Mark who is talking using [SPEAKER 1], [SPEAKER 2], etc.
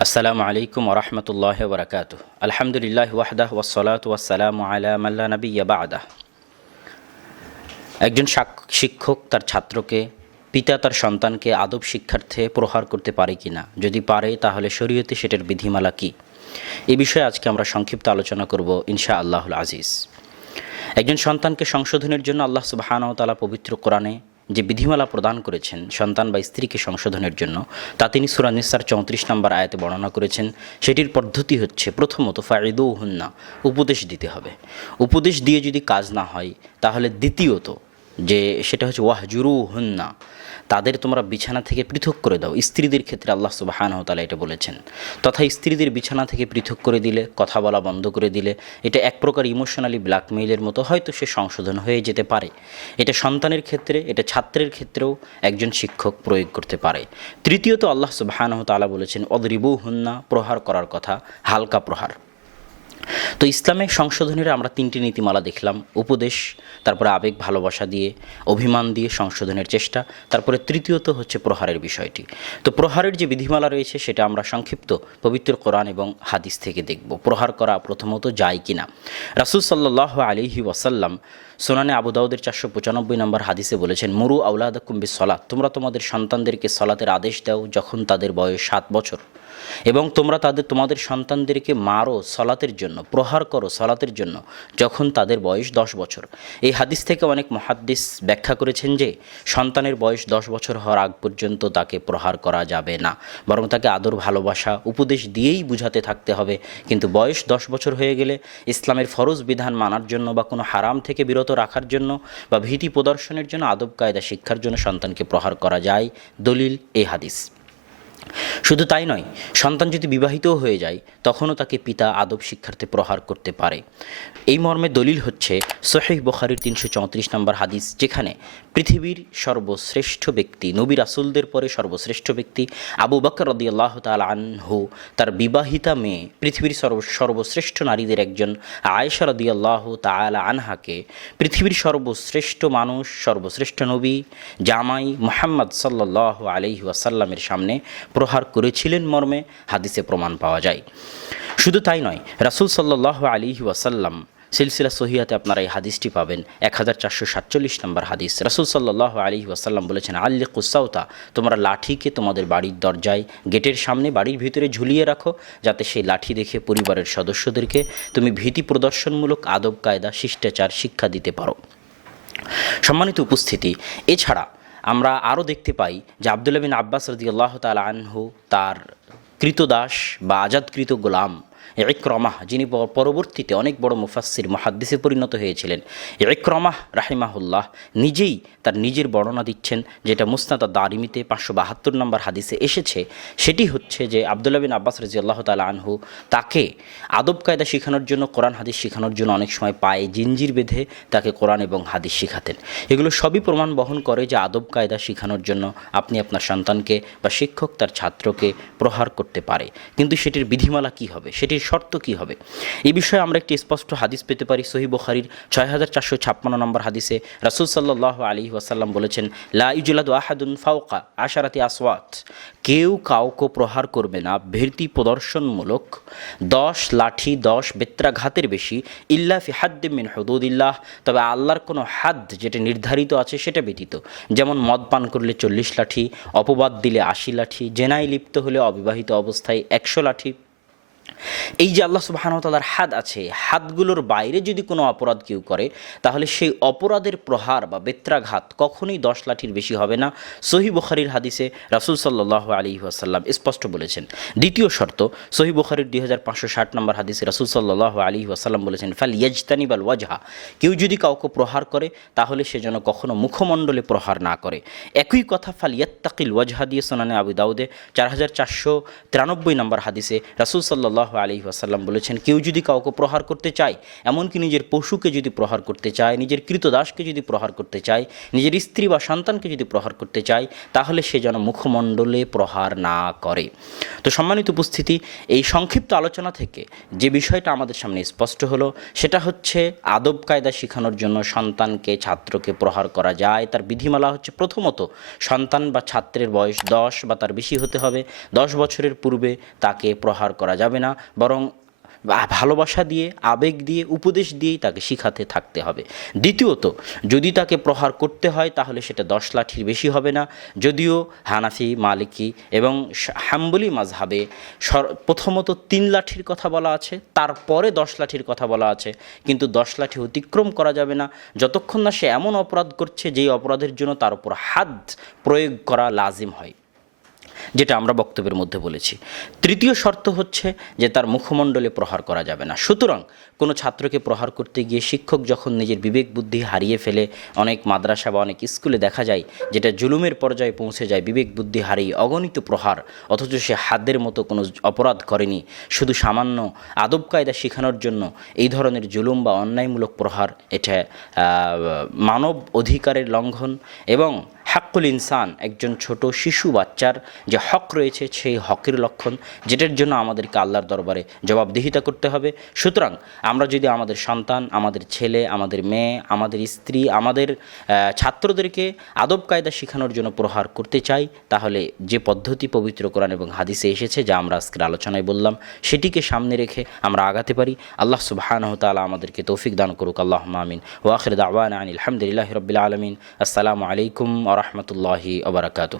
[SPEAKER 1] আসসালামু আলাইকুম ওরহমতুল্লাহ বরকাত আলহামদুলিল্লাহ ওয়াহদাহ ওসলাত ওয়াসালাম আলা মাল্লা নবী বাদাহ একজন শাক- শিক্ষক তার ছাত্রকে, পিতা তার সন্তানকে আদব শিক্ষার্থে প্রহার করতে পারে কি না যদি পারে, তাহলে শরীয়তে সেটার বিধিমালা কি? এ বিষয়ে আজকে আমরা সংক্ষিপ্ত আলোচনা করব ইনশা আল্লাহুল আজিজ। একজন সন্তানকে সংশোধনের জন্য আল্লাহ সুবাহানাও তালা পবিত্র কোরআনে যে বিধিমালা প্রদান করেছেন সন্তান বা স্ত্রীকে সংশোধনের জন্য, তা তিনি সুরানিসার চৌত্রিশ নম্বর আয়াতে বর্ণনা করেছেন। সেটির পদ্ধতি হচ্ছে প্রথমত ফায়দৌ হুন্না উপদেশ দিতে হবে। উপদেশ দিয়ে যদি কাজ না হয়, তাহলে দ্বিতীয়ত যে সেটা হচ্ছে ওয়াহজুরু হুন্না তাদের তোমরা বিছানা থেকে পৃথক করে দাও। স্ত্রীদের ক্ষেত্রে আল্লাহ সুবাহান তালা এটা বলেছেন। তথা স্ত্রীদের বিছানা থেকে পৃথক করে দিলে, কথা বলা বন্ধ করে দিলে, এটা এক প্রকার ইমোশনালি ব্ল্যাকমেইলের মতো হয়তো সে সংশোধন হয়ে যেতে পারে। এটা সন্তানের ক্ষেত্রে, এটা ছাত্রের ক্ষেত্রেও একজন শিক্ষক প্রয়োগ করতে পারে। তৃতীয়ত আল্লাহ সুবাহান তালা বলেছেন অদরিবু হুন্না প্রহার করার কথা, হালকা প্রহার। তো ইসলামে সংশোধনের আমরা তিনটি নীতিমালা দেখলাম। উপদেশ, তারপরে আবেগ, ভালোবাসা দিয়ে, অভিমান দিয়ে সংশোধনের চেষ্টা, তারপরে তৃতীয়ত হচ্ছে প্রহারের বিষয়টি। তো প্রহারের যে বিধিমালা রয়েছে সেটা আমরা সংক্ষিপ্ত পবিত্র কোরআন এবং হাদিস থেকে দেখব। প্রহার করা প্রথমত যায় কিনা। রাসুল সাল্লাহ আলিহি ওয়াসাল্লাম সোনানে আবু দাউদের চারশো পঁচানব্বই নম্বর হাদিসে বলেছেন, মুরু আউলাদ কুম্বি সলাত তোমরা তোমাদের সন্তানদেরকে সলাতের আদেশ দাও যখন তাদের বয়স সাত বছর। এবং তোমরা তাদের, তোমাদের সন্তানদেরকে মারো সলাতের জন্য, প্রহার করো সলাতের জন্য যখন তাদের বয়স দশ বছর। এই হাদিস থেকে অনেক মহাদ্দিস ব্যাখ্যা করেছেন যে, সন্তানের বয়স দশ বছর হওয়ার আগ পর্যন্ত তাকে প্রহার করা যাবে না। বরং তাকে আদর, ভালোবাসা, উপদেশ দিয়েই বুঝাতে থাকতে হবে। কিন্তু বয়স দশ বছর হয়ে গেলে ইসলামের ফরজ বিধান মানার জন্য বা কোনো হারাম থেকে বিরত রাখার জন্য বা ভীতি প্রদর্শনের জন্য আদব কায়দা শিক্ষার জন্য সন্তানকে প্রহার করা যায়। দলিল এ হাদিস। শুধু তাই নয়, সন্তান যদি বিবাহিতও হয়ে যায়, তখনও তাকে পিতা আদব শিক্ষার্থে প্রহার করতে পারে। এই মর্মে দলিল হচ্ছে, সোহেহ বখারির তিনশো চৌত্রিশ নম্বর হাদিস, যেখানে পৃথিবীর সর্বশ্রেষ্ঠ ব্যক্তি, নবী রাসুলদের পরে সর্বশ্রেষ্ঠ ব্যক্তি, আবু বকর রদি আল্লাহ তাল আনহু, তার বিবাহিতা মেয়ে, পৃথিবীর সর্ব, সর্বশ্রেষ্ঠ নারীদের একজন আয়েশা রদি আল্লাহ তাল আনহাকে পৃথিবীর সর্বশ্রেষ্ঠ মানুষ, সর্বশ্রেষ্ঠ নবী, জামাই মোহাম্মদ সাল্লাহ আলহি ওয়াসাল্লামের সামনে প্রহার করেছিলেন মর্মে হাদিসে প্রমাণ পাওয়া যায়। শুধু তাই নয়, রাসুল সাল্লাহ আলী ওয়াসাল্লাম সিলসিলা সহিয়াতে আপনারা এই হাদিসটি পাবেন। এক হাজার চারশো সাতচল্লিশ নম্বর হাদিস। রাসুল সাল্লাহ আলী ওয়াসাল্লাম বলেছেন আল্লি কুসাউতা তোমরা লাঠিকে তোমাদের বাড়ির দরজায়, গেটের সামনে বাড়ির ভিতরে ঝুলিয়ে রাখো, যাতে সেই লাঠি দেখে পরিবারের সদস্যদেরকে তুমি ভীতি প্রদর্শনমূলক আদব কায়দা শিষ্টাচার, শিক্ষা দিতে পারো। সম্মানিত উপস্থিতি, এছাড়া আমরা আরও দেখতে পাই যে আবদুল্লাহ বিন আব্বাস রদি আল্লাহ তাল আনহু তার কৃতদাস বা আজাদকৃত গোলাম ইক্রমাহ যিনি পরবর্তীতে অনেক বড় মুফাসির মহাদ্দিসে পরিণত হয়েছিলেন। ইক্রমাহ রাহিমাহুল্লাহ নিজেই তার নিজের বর্ণনা দিচ্ছেন, যেটা মুসনাদ দারিমিতে পাঁচশো বাহাত্তর নম্বর হাদিসে এসেছে। সেটি হচ্ছে যে আবদুল্লাহ বিন আব্বাস রাজি আল্লাহ তালা আনহু তাকে আদব কায়দা শেখানোর জন্য, কোরআন হাদিস শেখানোর জন্য অনেক সময় পায়ে জিঞ্জির বেঁধে তাকে কোরআন এবং হাদিস শেখাতেন। এগুলো সবই প্রমাণ বহন করে যে আদব কায়দা শেখানোর জন্য আপনি আপনার সন্তানকে বা শিক্ষক তার ছাত্রকে প্রহার করতে পারে। কিন্তু সেটির বিধিমালা কি হবে? সেটির শর্ত কি হবে? এই বিষয়ে আমরা একটি স্পষ্ট হাদিস পেতে পারি। সহি বখারির ছয় হাজার চারশো ছাপ্পান্ন নম্বর হাদিসে রাসুল সাল্লাহ আলী ওয়াসাল্লাম বলেছেন, লা আহাদুন ফাউকা আশারাতি আসওয়াত। কেউ কাউকে প্রহার করবে না, ভীতি প্রদর্শনমূলক। দশ লাঠি, দশ বেত্রাঘাতের বেশি। ইল্লা ফি হাদ্দে মিন হদুদিল্লাহ। তবে আল্লাহর কোনো হাদ যেটা নির্ধারিত আছে সেটা ব্যতীত। যেমন মদ পান করলে চল্লিশ লাঠি, অপবাদ দিলে আশি লাঠি, জেনায় লিপ্ত হলে অবিবাহিত অবস্থায় একশো লাঠি এই যে আল্লাহ সুবাহানতালার হাদ আছে হাদগুলোর বাইরে যদি কোনো অপরাধ কেউ করে, তাহলে সেই অপরাধের প্রহার বা বেত্রাঘাত কখনোই দশ লাঠির বেশি হবে না। সহি বুখারির হাদিসে রাসুল সাল্লাহ আলী আসাল্লাম স্পষ্ট বলেছেন। দ্বিতীয় শর্ত, সহি বুখারির দুই হাজার পাঁচশো ষাট নম্বর হাদিসে রাসুল সাল্লাহ আলী আসাল্লাম বলেছেন ফাল ইয়াজতানি বাল ওয়াজহা। কেউ যদি কাউকে প্রহার করে, তাহলে সে যেন কখনো মুখমণ্ডলে প্রহার না করে। একই কথা ফাল ইয়াত্তাকিল ওয়াজহা দিয়ে সোনানে আবু দাউদে চার হাজার চারশো তিরানব্বই নম্বর হাদিসে রাসুল সাল্লাহ সাল্লাহ আলী আসাল্লাম বলেছেন, কেউ যদি কাউকে প্রহার করতে চায়, এমনকি নিজের পশুকে যদি প্রহার করতে চায়, নিজের কৃতদাসকে যদি প্রহার করতে চায়, নিজের স্ত্রী বা সন্তানকে যদি প্রহার করতে চায়, তাহলে সে যেন মুখমণ্ডলে প্রহার না করে। তো সম্মানিত উপস্থিতি, এই সংক্ষিপ্ত আলোচনা থেকে যে বিষয়টা আমাদের সামনে স্পষ্ট হলো, সেটা হচ্ছে আদব কায়দা শেখানোর জন্য সন্তানকে, ছাত্রকে প্রহার করা যায়। তার বিধিমালা হচ্ছে প্রথমত, সন্তান বা ছাত্রের বয়স দশ বা তার বেশি হতে হবে। দশ বছরের পূর্বে তাকে প্রহার করা যাবে না। বরং ভালোবাসা দিয়ে, আবেগ দিয়ে, উপদেশ দিয়েই তাকে শিখাতে থাকতে হবে। দ্বিতীয়ত, যদি তাকে প্রহার করতে হয়, তাহলে সেটা দশ লাঠির বেশি হবে না। যদিও হানাফি, মালিকি এবং হাম্বলি মাঝহাবে প্রথমত তিন লাঠির কথা বলা আছে, তারপরে দশ লাঠির কথা বলা আছে। কিন্তু দশ লাঠি অতিক্রম করা যাবে না। যতক্ষণ না সে এমন অপরাধ করছে, যেই অপরাধের জন্য তার উপর হাত প্রয়োগ করা লাজিম হয়। যেটা আমরা বক্তব্যের মধ্যে বলেছি। তৃতীয় শর্ত হচ্ছে যে তার মুখমণ্ডলে প্রহার করা যাবে না। সুতরাং কোনো ছাত্রকে প্রহার করতে গিয়ে শিক্ষক যখন নিজের বিবেক বুদ্ধি হারিয়ে ফেলে, অনেক মাদ্রাসা বা অনেক স্কুলে দেখা যায় যেটা জুলুমের পর্যায়ে পৌঁছে যায়, বিবেক বুদ্ধি হারিয়ে অগণিত প্রহার, অথচ সে হাতের মতো কোনো অপরাধ করেনি। শুধু সামান্য আদব কায়দা শেখানোর জন্য এই ধরনের জুলুম বা অন্যায়মূলক প্রহার, এটা মানব অধিকারের লঙ্ঘন এবং হাক্কুল ইনসান, একজন ছোট শিশু বাচ্চার যে হক রয়েছে সেই হকের লক্ষণ, যেটার জন্য আমাদেরকে আল্লাহর দরবারে জবাবদিহিতা করতে হবে। সুতরাং আমরা যদি আমাদের সন্তান, আমাদের ছেলে, আমাদের মেয়ে, আমাদের স্ত্রী, আমাদের ছাত্রদেরকে আদব কায়দা শেখানোর জন্য প্রহার করতে চাই, তাহলে যে পদ্ধতি পবিত্র কোরআন এবং হাদিসে এসেছে, যা আমরা আজকের আলোচনায় বললাম, সেটিকে সামনে রেখে আমরা আগাতে পারি। আল্লাহ সুবাহানহ তালা আমাদেরকে তৌফিক দান করুক। আল্লাহ মামিন ওয়াখির দাওয়ান আনিল আলহামদুলিল্লাহ রবিল আলমিন। আসসালামু আলাইকুম ورحمة الله وبركاته.